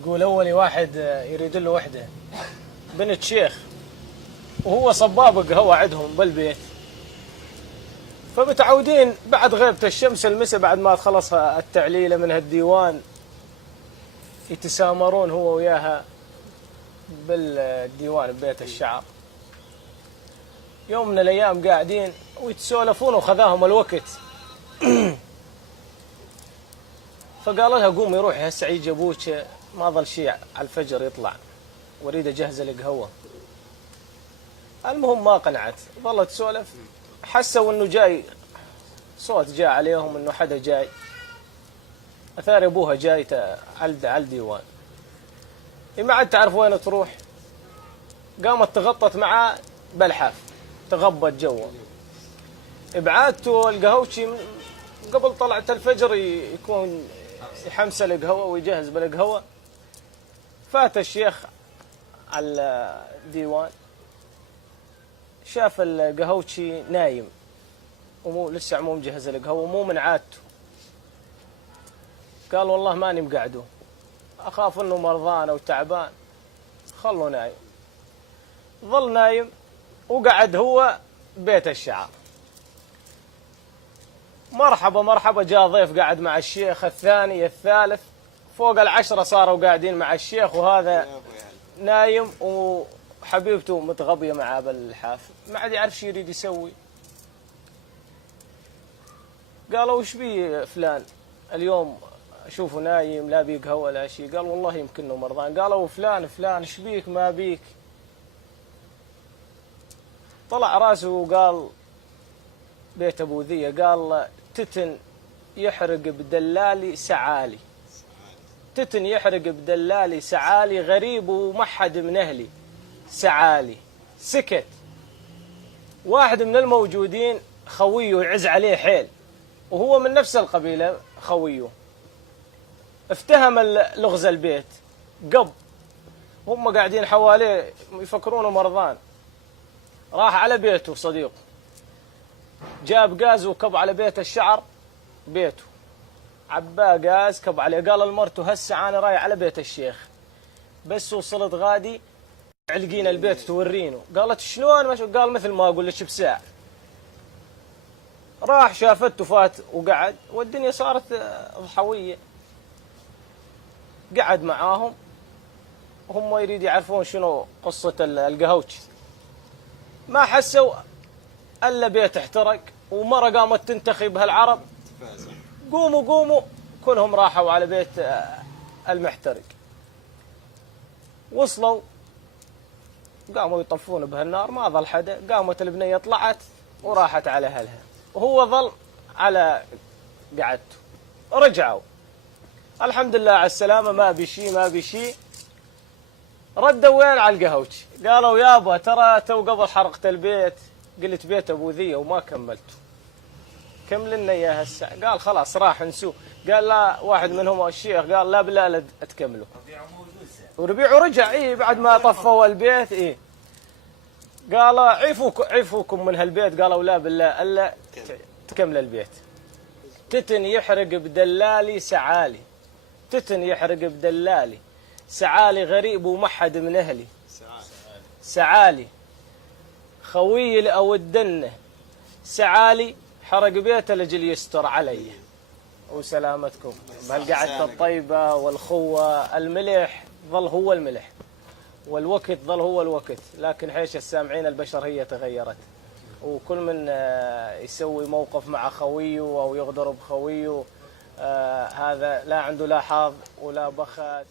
يقول أولي واحد يريد له وحدة بنت شيخ، وهو صباب قهوة عندهم بالبيت، فمتعودين بعد غيبة الشمس المساء بعد ما تخلص التعليلة من هالديوان يتسامرون هو وياها بالديوان ببيت الشعر. يوم من الأيام قاعدين ويتسولفون وخذاهم الوقت فقال لها قومي روحي هسه يجي ابوك ما ظل شيء على الفجر يطلع واريد اجهز القهوه. المهم ما قنعت، ظلت تسولف، حسوا انه جاي صوت جاء عليهم انه حدا جاي، اثار ابوها جاي على الديوان. ما عاد تعرف وين تروح، قامت تغطت معاه بالحاف تغبت جوا. ابعادته القهوشي قبل طلعت الفجر يكون يحمس القهوه ويجهز بالقهوه. فات الشيخ على الديوان شاف القهوشي نايم ومو لسه مو مجهز القهوه مو من عادته. قال والله ماني مقعده، اخاف انه مرضان او تعبان، خلوا نايم. ظل نايم وقعد هو بيت الشعر. مرحبا مرحبا، جاء ضيف قاعد مع الشيخ، الثاني الثالث، فوق 10 صاروا قاعدين مع الشيخ، وهذا نايم وحبيبته متغبية معاه بالحاف، ما عاد يعرف شو يريد يسوي. قالوا وش بيه فلان اليوم اشوفه نايم لا بيه قهوه ولا شيء؟ قال والله يمكنه مرضان. قالوا فلان ايش بيك ما بيك؟ طلع راسه وقال بيت ابو ذيه، قال تتن يحرق بدلالي سعالي، تتن يحرق بدلالي سعالي، غريب وما حد من اهلي سعالي. سكت. واحد من الموجودين خويه يعز عليه حيل وهو من نفس القبيله خويه، افتهم لغز البيت قب، هم قاعدين حواليه يفكرونه مرضان. راح على بيته صديقه، جاب غاز وكب على بيت الشعر بيته، عباه غاز كب عليه. قال لمرته هسه انا رايح على بيت الشيخ، بس وصلت غادي علقين البيت تورينه. قالت شلون؟ قال مثل ما اقول لك بساعه. راح شافته فات وقعد، والدنيا صارت ضحويه. قعد معاهم هم يريد يعرفون شنو قصه القهوش. ما حسوا الا بيت احترق ومره قامت تنتخب هالعرب، قوموا قوموا، كلهم راحوا على بيت المحترق. وصلوا قاموا يطفون بهالنار، ما ظل حدا. قامت البنيه طلعت وراحت على اهلها وهو ظل على قعدته. رجعوا الحمد لله على السلامه، ما بشي ما بشي. ردوا وين؟ على القهوش. قالوا يابا ترى تو قبل حرقت البيت قلت بيت ابو ذيه وما كملته، كمل لنا اياه هسه. قال خلاص راح نسوه. قال لا، واحد منهم الشيخ قال لا بالله لا تكملوا. وربيعه رجع بعد ما طفوا البيت قال عيفوكم من هالبيت. قالوا لا بالله الا تكمل البيت. تتن يحرق بدلالي سعالي، تتن يحرق بدلالي سعالي، غريب ومحد من اهلي سعالي، خوي اودنه سعالي، حرق بيته لجل يستر علي. وسلامتكم بهالقعدة الطيبة والخوة. الملح ظل هو الملح والوقت ظل هو الوقت، لكن حيش السامعين البشر هي تغيرت، وكل من يسوي موقف مع خويه أو يغدر بخويه هذا لا عنده لا حظ ولا بخت.